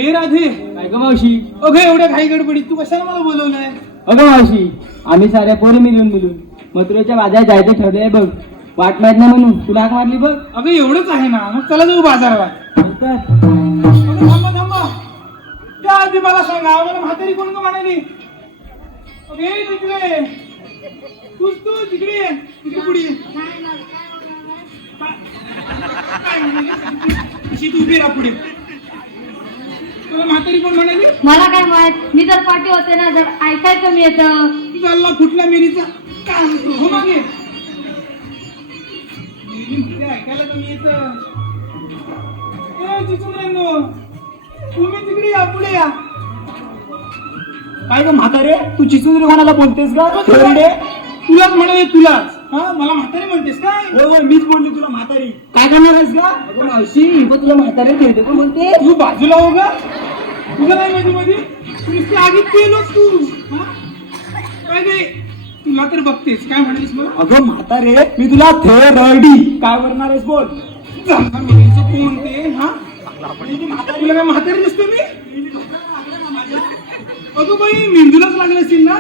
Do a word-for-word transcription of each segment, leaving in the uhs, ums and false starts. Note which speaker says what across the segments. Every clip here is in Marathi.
Speaker 1: अगे राधे,
Speaker 2: काय ग मावशी?
Speaker 1: अगं एवढ्या घाई गडबडीत तू कशाला मला बोलवलंय?
Speaker 2: अगं मावशी, आम्ही साऱ्या पोरी मिळून मिळून मथुरेच्या बाजारात जायचं ठरलंय बघ. वाट माहित नाही म्हणून तुला हाक मारली बघ.
Speaker 1: अगं एवढंच आहे ना, मग चला जाऊ बाजाराला.
Speaker 2: तर
Speaker 1: अगं थांबा थांबा, त्या आधी मला सांगा, मला म्हातारी कोण का म्हणाली? अगे तिकडे तूच तू तिकडे ये, तिकडे पुढे ये. काय म्हणाली? अशी तू उभी राहा पुढे. तुला म्हातारी कोण म्हणाली?
Speaker 3: मला काय माहित, मी जर पाठी होते ना जर ऐकाय कमी येतं.
Speaker 1: तुझा अल्ला कुठला मिरीचा काय म्हणतो? हो मागे मिरी म्हणजे ऐकायला कमी येतं. ए चिचुंद्रेंनो, तुम्ही तिकडे या, पुढे या.
Speaker 2: काय ग म्हातारे, तू चिचुंद्री कोणाला बोलतेस का?
Speaker 1: तुलाच म्हणाले, तुलाच. हा मला म्हातारी म्हणतेस काय?
Speaker 2: हो मीच बोलली तुला म्हातारी. काय करणार आहेस का? अगं मावशी, मग तुला म्हातारे ठेवते का बोलते?
Speaker 1: तू बाजूला हो ग. तुला नाही मध्ये मध्ये नुसती आगीत पेलोच तू. हा? काय गे, तुला तर बघतेस. काय म्हणालीस मला?
Speaker 2: अगं म्हातारे, मी तुला थेरडी काय करणार आहेस बोल.
Speaker 1: जाणार मिरीचं कोण ते? हा तुला काय म्हातारी दिसतो मी? अगं बाई, मेंदूलाच लागले असेल ना?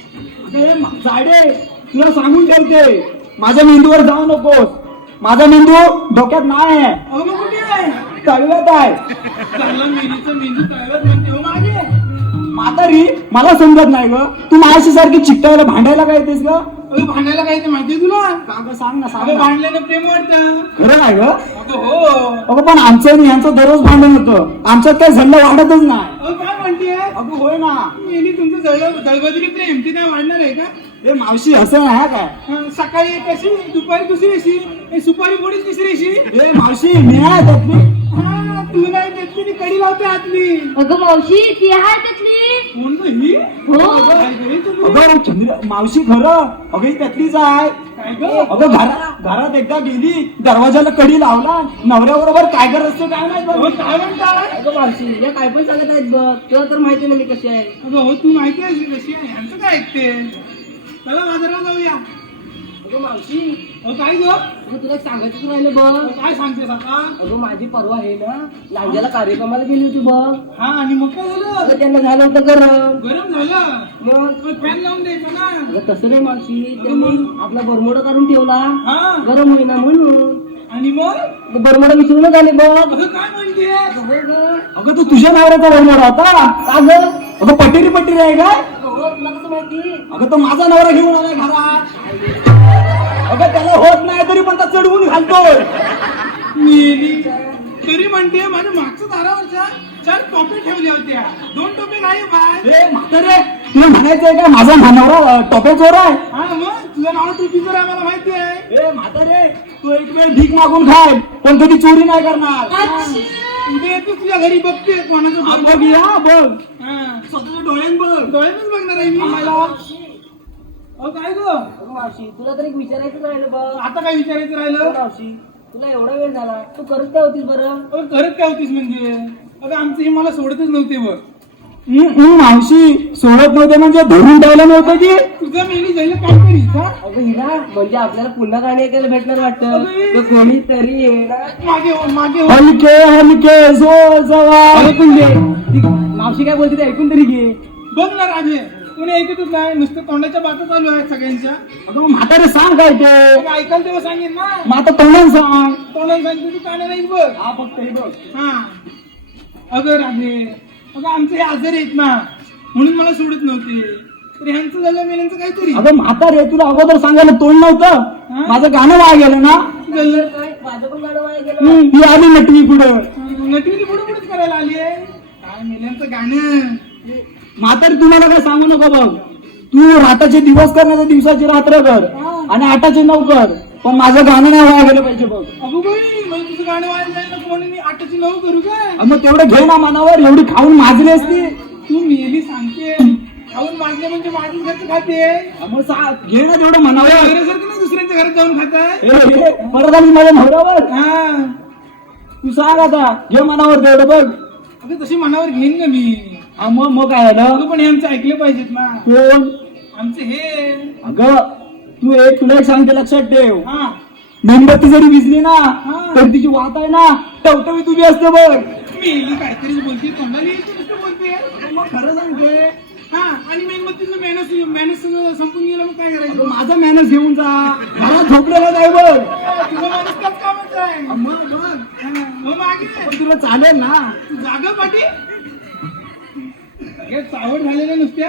Speaker 2: अगं जाडे, तुला सांगून ठेवते, माझ्या मेंदूवर जाऊ नकोस. माझा मेंदू डोक्यात नाही आहे,
Speaker 1: अगं मग कुठे आहे?
Speaker 2: तळव्यात आहे.
Speaker 1: चालला मेरीचं मेंदू तळव्यात म्हणते हो मागे.
Speaker 2: म्हातारी, मला समजत नाही ग, तू माझ्याशी सारखी चिकटायला भांडायला काय येतेस ग?
Speaker 1: अगं भांडायला काय ते माहितीये तुला?
Speaker 2: का ग सांग ना, सांग
Speaker 1: अगं
Speaker 2: ना.
Speaker 1: भांडल्यानं प्रेम वाटतं.
Speaker 2: खरं काय ग?
Speaker 1: अगं हो.
Speaker 2: अगं पण आमचं आणि यांचं दररोज भांडण होतं, आमच्यात काय झंडा वाढतच नाही.
Speaker 1: अगं काय म्हणतेय?
Speaker 2: अगं होय ना.
Speaker 1: मेली तुमचं जळ दळबदरी प्रेम ते काय वाढणार आहे का?
Speaker 2: हे मावशी असं नाही काय.
Speaker 1: हं, सकाळी एक अशी, दुपारी दुसरी अशी, हे सुपारी पोळी तिसरी अशी.
Speaker 2: हे मावशी, मी नाही त्यातली.
Speaker 1: हा तू नाही त्यातली, ती कडी लावते आतली.
Speaker 3: अगं मावशी, ती आहे त्यातली.
Speaker 1: कोण ग ही?
Speaker 3: हो.
Speaker 1: काय ग ही चंद्री?
Speaker 2: अगं चंद्र मावशी, खरं अगं ही त्यातलीच आहे.
Speaker 1: काय ग?
Speaker 2: अगं घरात घरात एकदा गेली, दरवाजाला कडी लावला, नवऱ्याबरोबर काय करत असते काय नाही
Speaker 1: अगं काय म्हणताय?
Speaker 2: अगं मावशी, या काय पण सांगत आहेत बघ, तुला तर माहिती नाही मी कशी आहे.
Speaker 1: अगं हो, तू माहिती आहे कशी आहे, ह्यांचं काय ऐकते? चला बाजाराला जाऊया.
Speaker 2: अगं मावशी,
Speaker 1: अगं काय ग?
Speaker 2: अगं तुला सांगायचं राहिलं बघ.
Speaker 1: अगं काय सांगतेस आता?
Speaker 2: अगं माझी परवा आहे ना, लांजाला कार्यक्रमाला गेली होती बघ.
Speaker 1: हा आणि मग काय झालं?
Speaker 2: अगं त्यांना झालं होतं गरम.
Speaker 1: गरम झालं.
Speaker 2: मग
Speaker 1: मग फॅन लावून द्यायचं ना.
Speaker 2: अगं तसं नाही मावशी, त्यांनी आपला बरमोडा काढून ठेवला,
Speaker 1: हा
Speaker 2: गरम होईना म्हणून.
Speaker 1: आणि मग
Speaker 2: बरमोडा विसरूनच आले बघ.
Speaker 1: अगं काय म्हणते?
Speaker 2: अगं तू तुझ्या नवऱ्याचा बरमोडा होता का ग? अगं पटेरी पटेरी आहे काय? तुला कसं माहिती? अगं तो माझा नवरा घेऊन आलाय घरात. अगं त्याला होत नाही तरी पण तो चढवून घालतोय.
Speaker 1: मेली तरी म्हणते माझ्या मागच्या दारावरच्या चार टोपे ठेवल्या होत्या, दोन टोपे गायब बाय.
Speaker 2: ए म्हातारे, तुला म्हणायचंय का माझा नवरा टोपे चोर आहे?
Speaker 1: हा मग तुझं नाव टोपीचं आहे मला माहिती आहे.
Speaker 2: ए म्हातारे, तू एक वेळ भीक मागून खाय पण कधी चोरी नाही करणार.
Speaker 1: उद्या येते तुझ्या घरी बघते कोणाचं
Speaker 2: हा,
Speaker 1: बघ.
Speaker 2: बघ या बघ,
Speaker 1: हा.
Speaker 2: स्वतःच्या डोळ्यान बघ.
Speaker 1: डोळ्यानंच बघणार आहे मी मला. अहो काय ग?
Speaker 2: अगं मावशी, तुला तरी विचारायचं राहिलं बघ.
Speaker 1: आता काय विचारायचं राहिलं?
Speaker 2: मावशी, तुला एवढा वेळ झाला, तू करत काय होतीस बरं?
Speaker 1: अगं करत काय होतीस म्हणजे? अगं आमचं हे मला सोडतच नव्हते बघ.
Speaker 2: मावशी, सोडत नव्हते म्हणजे धरून ठेवलं नव्हतं की?
Speaker 1: तुझं मेली जाईल काय करीस हा?
Speaker 2: अगं हिरा, म्हणजे आपल्याला पुन्हा गाणी ऐकायला भेटणार वाटतं.
Speaker 1: अबे.
Speaker 2: तर कोणीतरी येणार.
Speaker 1: मागे हो मागे हो.
Speaker 2: हलके हलके जो जवा. ऐकून घे, ती मावशी काय बोलते ते ऐकून तरी घे.
Speaker 1: बघ ना राधे, कोणी ऐकतच नाही, नुसतं तोंडाच्या बाता चालू आहेत सगळ्यांच्या.
Speaker 2: अगं मग म्हातारे सांग काय ते.
Speaker 1: अगं ऐकाल तेव्हा सांगेन ना.
Speaker 2: मग आता तोंडाने सांग.
Speaker 1: तोंडाला सांगते तू काने नाही बघ.
Speaker 2: हा फक्त हे बघ.
Speaker 1: हा अगं राधे, अगं आमचे हे आजारी आहेत ना, म्हणून मला सोडत नव्हते. तर ह्यांचं झालं मेल्यांचं काहीतरी
Speaker 2: अगं म्हातारे, तुला अगोदर सांगायला तोंड नव्हतं.
Speaker 1: हा?
Speaker 2: माझं गाणं वाया गेलं ना.
Speaker 1: झालं
Speaker 2: माझं पण गाणं वाया गेलं. हम्म, ती आली नटवी पुढं.
Speaker 1: नटवीची पुढे पुढेच करायला आली आहे. काय मेल्यांचं गाणं.
Speaker 2: म्हातारे, तुम्हाला काय सांगू नका बघ. तू राताचे दिवस कर, नाही दिवसाची रात्र कर, आणि आठाचे नऊ कर, पण माझं गाणं नाही वाया गेलं पाहिजे बघ.
Speaker 1: अगो बाई, म्हणजे तुझं गाणं वाया जाईल नको म्हणून मी आठाची नऊ करू काय?
Speaker 2: अगं मग तेवढं घे ना मनावर, एवढी खाऊन माजली असती.
Speaker 1: तू मेली सांगते, खाऊन मागले म्हणजे माझ्याच घरचं खाते.
Speaker 2: मग सा- घे ना तेवढं मनावर.
Speaker 1: घरासारखं ना दुसऱ्यांच्या घरात जाऊन खाताय.
Speaker 2: हे, हे, परत आली माझ्या नवऱ्यावर.
Speaker 1: हा
Speaker 2: तू सांग आता, घे मनावर तेवढं बघ.
Speaker 1: अगं तशी मनावर घेईन का मी?
Speaker 2: हा, मग मग काय झालं?
Speaker 1: अगं पण हे आमचं ऐकलं पाहिजेत ना.
Speaker 2: कोण?
Speaker 1: आमचे हे
Speaker 2: अगं तू एक तुला एक सांगते, लक्षात ठेव.
Speaker 1: हा
Speaker 2: मेणबत्ती जरी विजली ना,
Speaker 1: हा.
Speaker 2: तर तिची वात आहे ना टवटवीत उभी असते बघ.
Speaker 1: मेली काहीतरीच बोलते तोंडाने यायची नुसतं बोलते.
Speaker 2: मग खरं सांगते.
Speaker 1: हा आणि मेन मग तिथलं मॅनस मॅनस सगळं संपून गेलं मग काय
Speaker 2: अगं
Speaker 1: करायचं?
Speaker 2: माझा मॅनस घेऊन जा. घरात झोपलेला नाही बघ.
Speaker 1: तुझं माणूस काच कामाचं आहे.
Speaker 2: मग बघ.
Speaker 1: हा, मग मागे
Speaker 2: पण तुला चालेल ना.
Speaker 1: तू जागा पाठी हे चावड झालेल्या नुसत्या.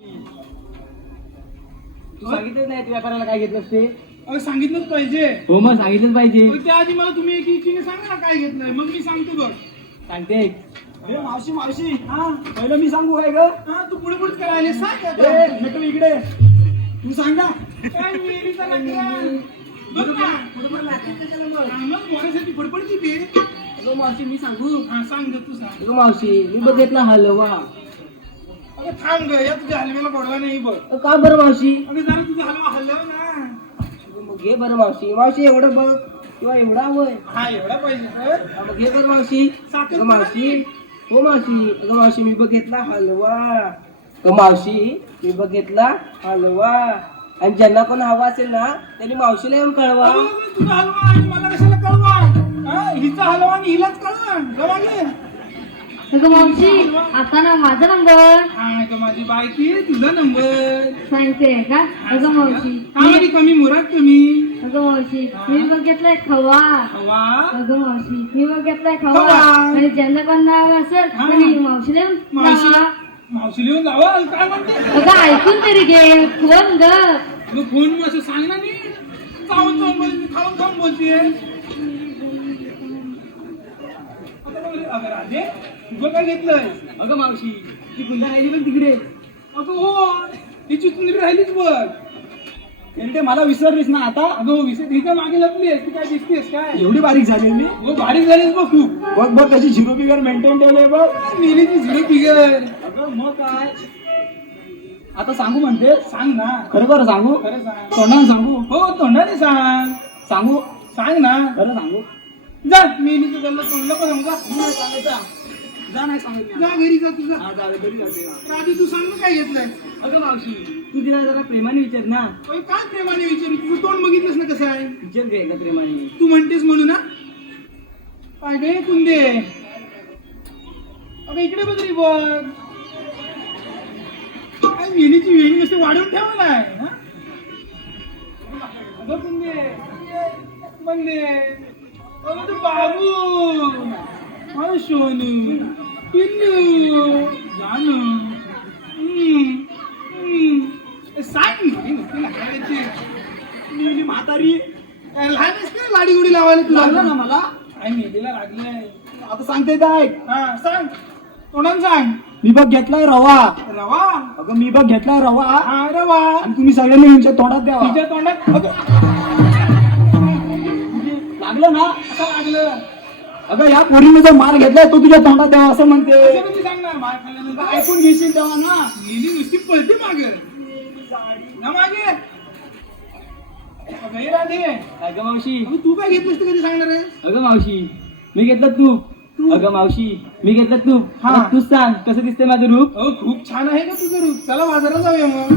Speaker 2: तू सांगितलंच नाही तू व्यापाराला काय घेतलंस ते.
Speaker 1: अगं सांगितलंच पाहिजे.
Speaker 2: हो मग सांगितलंच पाहिजे.
Speaker 1: मग त्याआधी मला तुम्ही एक एकीने सांगा ना काय घेतलंय मग मी सांगतो बघ.
Speaker 2: सांगते. अरे मावशी मावशी हा पहिलं मी सांगू काय ग.
Speaker 1: हा तू पुढे पुढे करायला सांग
Speaker 2: ए,
Speaker 1: आता.
Speaker 2: नटू इकडे तू सांग ना.
Speaker 1: काय मेलीचा नकरा. बघ ना हा, मग मोऱ्यासाठी फडफडती ती.
Speaker 2: अगं मावशी मी सांगू.
Speaker 1: हा सांग ग, तू सांग.
Speaker 2: अगं मावशी मी बघितला हलवा.
Speaker 1: अगं थांब ग या तुझ्या हलव्याला गोडवा नाही बघ.
Speaker 2: का बरं मावशी.
Speaker 1: अगं जरा तुझा हलवा हलव ना.
Speaker 2: मग घे बरं मावशी. मावशी एवढं बघ किंवा एवढा वय.
Speaker 1: हा एवढा पाहिजे तर.
Speaker 2: मग घे बरं मावशी.
Speaker 1: साखर
Speaker 2: अगं मावशी हो मावशी. अगं मावशी मी बघितला हलवा. अगं मावशी मी बघितला हलवा. आणि ज्यांना कोण हवा असेल ना त्यांनी मावशीला येऊन कळवा.
Speaker 1: अगं, अगं, तुझा हलवा आणि मला कशाला कळवा. हा हिचा हलवा आणि हिलाच कळवा. जमा घे.
Speaker 3: अगं मावशी आता ना माझा नंबर
Speaker 1: हा का माझी बायकी तुझा नंबर.
Speaker 3: सांगते का. अगं मावशी
Speaker 1: हा माझी कमी मुराद तुम्ही.
Speaker 3: अगं मावशी मी बघितलाय खवा.
Speaker 1: हवा
Speaker 3: अगं मावशी मी बघितलाय खवा.
Speaker 1: खवा.
Speaker 3: आणि ज्यांना कोण नाव असेल
Speaker 1: हा.
Speaker 3: आणि मावशीला येऊन
Speaker 1: मावशी
Speaker 3: लावा.
Speaker 1: मावशी लिहून जावा काय म्हणते.
Speaker 3: अगं ऐकून तरी घे फोन ग.
Speaker 1: मग फोन मग असं सांग ना नी. चावून चावून बोलते खाऊन खाऊन बोलते. आता बघ रे, अगं राजे तुझं काय घेतलंय.
Speaker 2: अगं मावशी ती पुन्हा राहिली बघ तिकडे.
Speaker 1: अगं हो तिची चुंदरी राहिलीच बघ.
Speaker 2: ते मला विसरलीस ना आता.
Speaker 1: अगं विषय तिच्या मागे लपलीस ती काय दिसतेस काय.
Speaker 2: एवढी बारीक झाली मी.
Speaker 1: हो बारीक झालीस बघ खूप.
Speaker 2: बघ बघ कशी झिरो फिगर मेंटेन ठेवले बघ.
Speaker 1: मेलीची झिरो फिगर.
Speaker 2: अगं मग काय आता सांगू म्हणते.
Speaker 1: सांग ना
Speaker 2: खरं खरं सांगू.
Speaker 1: खरं सांग.
Speaker 2: तोंडाने सांगू.
Speaker 1: हो तोंडाने सांग.
Speaker 2: सांगू
Speaker 1: सांग ना.
Speaker 2: खरं सांगू.
Speaker 1: जा मेलीचं गल्ला तोंडला पण सांगू का.
Speaker 2: नाही सांगायचं. जा नाही सांगायचं.
Speaker 1: जा घरी जा तुझा.
Speaker 2: हा, जा, घरी जाते.
Speaker 1: राधी तू सांग ना काय घेतलंय.
Speaker 2: अगं मावशी तू तिला जरा प्रेमाने विचार ना.
Speaker 1: अरे काय प्रेमाने विचारू तुझं तोंड बघितलंस ना कसं आहे.
Speaker 2: विचार घे एकदा प्रेमाने.
Speaker 1: तू म्हणतेस म्हणू ना. काय गे कुंदे अगं इकडे बघ रे बघ. काय वेणीची वेणी नुसते वाढवून ठेवला आहे हा? अगं कुंदे बंदे अगं तू बाबू अरे सोनू पिल्लू जानू हम्म, हम्म. ए, सांग ना, नुसती लागायची.
Speaker 2: मी म्हातारी
Speaker 1: काय लहान आहेस का लाडी गुडी लावायला तुला
Speaker 2: लागलं ना मला.
Speaker 1: काय मेलीला लागलंय.
Speaker 2: आता सांगते काय.
Speaker 1: हा सांग तोंडान सांग.
Speaker 2: मी बघ घेतलाय रवा.
Speaker 1: रवा
Speaker 2: अगं मी बघ घेतलाय रवा.
Speaker 1: हा रवा
Speaker 2: आणि तुम्ही सगळ्यांनी यांच्या तोंडात द्यावा.
Speaker 1: तिच्या तोंडात
Speaker 2: लागलं ना.
Speaker 1: असं लागलं.
Speaker 2: अगं या पोरीने जो माल घेतलाय तो तुझ्या तोंडात द्यावा असं म्हणते.
Speaker 1: असं कधी सांगणार मार खाल्ल्यानंतर
Speaker 2: ऐकून घेशील तेव्हा ना.
Speaker 1: मेली नुसती पळते माग ना मागे. अगं, हे राधे
Speaker 2: अगं मावशी
Speaker 1: अगं, तू काय घेतलंस ते कधी सांगणार आहे.
Speaker 2: अगं मावशी मी घेतलं तूप. अगं मावशी मी घेतलं तूप.
Speaker 1: हा.
Speaker 2: आता तूच सांग कसं दिसतंय माझं रूप.
Speaker 1: अहो खूप छान आहे का तुझं रूप. चला बाजारात जाऊया मग.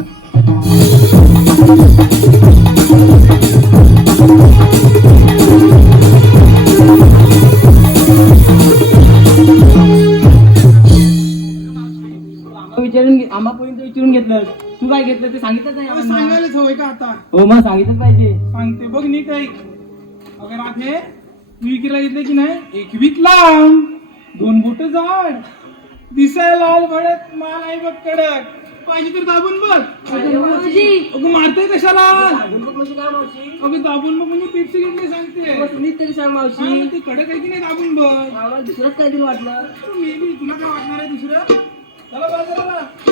Speaker 2: विचारून घे- आम्हापर्यंत विचारून घेतलं. तू काय घेतलं ते सांगितलं नाही
Speaker 1: अगं,
Speaker 2: आम्हाला.
Speaker 1: सांगायलाच हवंय का आता.
Speaker 2: हो मग सांगितलंच पाहिजे.
Speaker 1: सांगते बघ नीट ऐक. अगं राधे तू विक्रीला घेतलं की नाही एक वीक लांब दोन बोट जाड दिसायला लाल भडक माल आहे बघ कडक. पाहिजे तर दाबून बघ.
Speaker 3: अगं मावशी
Speaker 1: अगं मारतोय कशाला.
Speaker 2: म्हणजे काय मावशी.
Speaker 1: अगं दाबून बघ म्हणजे पेप्सी घेतली सांगते.
Speaker 2: मग तुम्हीच तरी सांग
Speaker 1: हा,
Speaker 2: मावशी.
Speaker 1: मग ते कडक आहे की नाही दाबून बघ.
Speaker 2: आम्हाला दुसरंच काहीतरी वाटलं.
Speaker 1: मेली तुला काय वाटणार आहे दुसरं. चला बाजाराला.